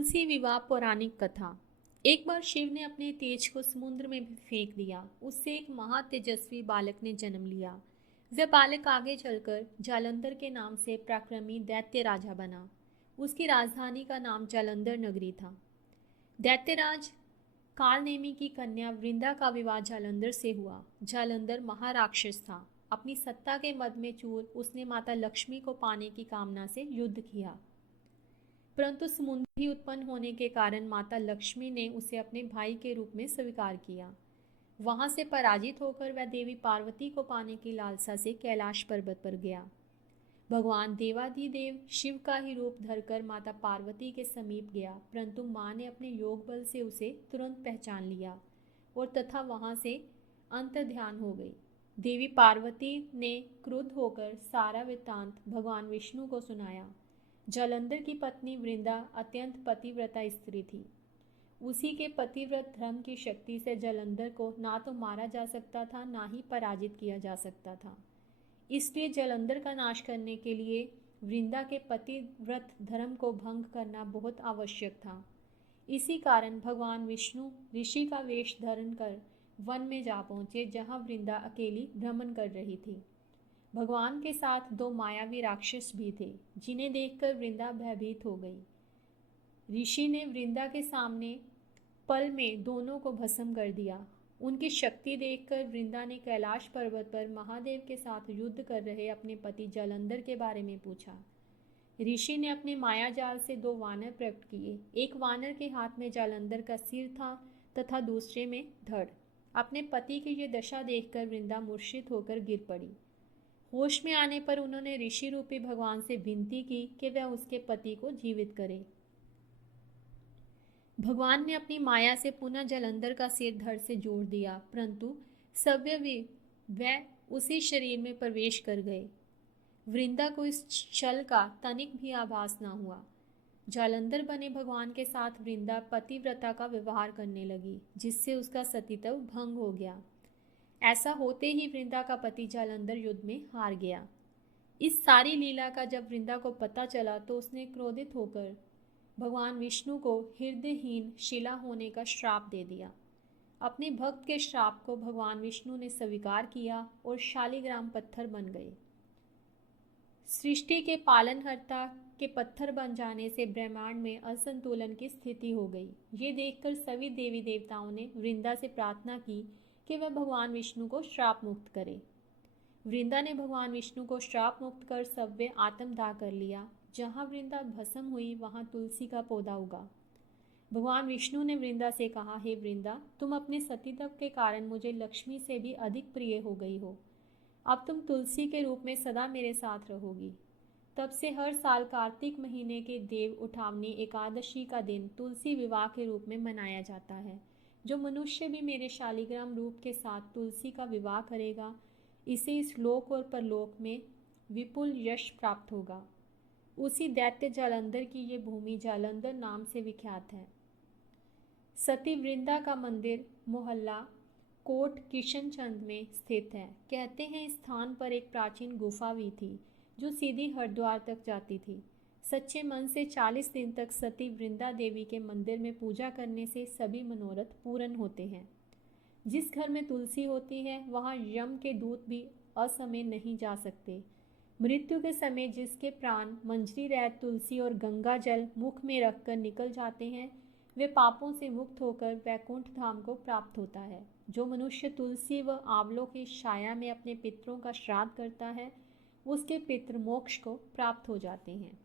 तुलसी विवाह पौराणिक कथा। एक बार शिव ने अपने तेज को समुद्र में भी फेंक दिया। उससे एक महा तेजस्वी बालक ने जन्म लिया। वह बालक आगे चलकर जालंधर के नाम से पराक्रमी दैत्य राजा बना। उसकी राजधानी का नाम जालंधर नगरी था। दैत्यराज कालनेमी की कन्या वृंदा का विवाह जालंधर से हुआ। जालंधर महाराक्षस था। अपनी सत्ता के मद में चूर उसने माता लक्ष्मी को पाने की कामना से युद्ध किया, परंतु समुद्र ही उत्पन्न होने के कारण माता लक्ष्मी ने उसे अपने भाई के रूप में स्वीकार किया। वहां से पराजित होकर वह देवी पार्वती को पाने की लालसा से कैलाश पर्वत पर गया। भगवान देवाधिदेव शिव का ही रूप धरकर माता पार्वती के समीप गया, परंतु मां ने अपने योग बल से उसे तुरंत पहचान लिया और तथा वहां से अंतर्ध्यान हो गई। देवी पार्वती ने क्रुद्ध होकर सारा वृत्तांत भगवान विष्णु को सुनाया। जालंधर की पत्नी वृंदा अत्यंत पतिव्रता स्त्री थी। उसी के पतिव्रत धर्म की शक्ति से जालंधर को ना तो मारा जा सकता था, ना ही पराजित किया जा सकता था। इसलिए जालंधर का नाश करने के लिए वृंदा के पतिव्रत धर्म को भंग करना बहुत आवश्यक था। इसी कारण भगवान विष्णु ऋषि का वेश धारण कर वन में जा पहुंचे, जहां वृंदा अकेली भ्रमण कर रही थी। भगवान के साथ दो मायावी राक्षस भी थे, जिन्हें देखकर वृंदा भयभीत हो गई। ऋषि ने वृंदा के सामने पल में दोनों को भस्म कर दिया। उनकी शक्ति देखकर वृंदा ने कैलाश पर्वत पर महादेव के साथ युद्ध कर रहे अपने पति जालंधर के बारे में पूछा। ऋषि ने अपने माया जाल से दो वानर प्रकट किए। एक वानर के हाथ में जालंधर का सिर था तथा दूसरे में धड़। अपने पति की ये दशा देखकर वृंदा मूर्छित होकर गिर पड़ी। होश में आने पर उन्होंने ऋषि रूपी भगवान से विनती की कि वह उसके पति को जीवित करे। भगवान ने अपनी माया से पुनः जालंधर का सिर धड़ से जोड़ दिया, परंतु सव्य वह उसी शरीर में प्रवेश कर गए। वृंदा को इस छल का तनिक भी आभास न हुआ। जालंधर बने भगवान के साथ वृंदा पतिव्रता का व्यवहार करने लगी, जिससे उसका सतीत्व भंग हो गया। ऐसा होते ही वृंदा का पति जालंधर युद्ध में हार गया। इस सारी लीला का जब वृंदा को पता चला तो उसने क्रोधित होकर भगवान विष्णु को हृदयहीन शिला होने का श्राप दे दिया। अपने भक्त के श्राप को भगवान विष्णु ने स्वीकार किया और शालिग्राम पत्थर बन गए। सृष्टि के पालनहर्ता के पत्थर बन जाने से ब्रह्मांड में असंतुलन की स्थिति हो गई। ये देखकर सभी देवी देवताओं ने वृंदा से प्रार्थना की कि वह भगवान विष्णु को श्राप मुक्त करे। वृंदा ने भगवान विष्णु को श्राप मुक्त कर सव्य आत्मदाह कर लिया। जहाँ वृंदा भस्म हुई वहाँ तुलसी का पौधा उगा। भगवान विष्णु ने वृंदा से कहा, हे वृंदा, तुम अपने सतीत्व के कारण मुझे लक्ष्मी से भी अधिक प्रिय हो गई हो। अब तुम तुलसी के रूप में सदा मेरे साथ रहोगी। तब से हर साल कार्तिक महीने के देव उठावनी एकादशी का दिन तुलसी विवाह के रूप में मनाया जाता है। जो मनुष्य भी मेरे शालिग्राम रूप के साथ तुलसी का विवाह करेगा, इसे इस लोक और परलोक में विपुल यश प्राप्त होगा। उसी दैत्य जालंधर की ये भूमि जालंधर नाम से विख्यात है। सती वृंदा का मंदिर मोहल्ला कोट किशनचंद में स्थित है। कहते हैं इस स्थान पर एक प्राचीन गुफा भी थी, जो सीधी हरिद्वार तक जाती थी। सच्चे मन से 40 दिन तक सती वृंदा देवी के मंदिर में पूजा करने से सभी मनोरथ पूर्ण होते हैं। जिस घर में तुलसी होती है, वहाँ यम के दूत भी असमय नहीं जा सकते। मृत्यु के समय जिसके प्राण मंजरी रहत तुलसी और गंगा जल मुख में रखकर निकल जाते हैं, वे पापों से मुक्त होकर वैकुंठ धाम को प्राप्त होता है। जो मनुष्य तुलसी व आंवलों की छाया में अपने पितरों का श्राद्ध करता है, उसके पितृ मोक्ष को प्राप्त हो जाते हैं।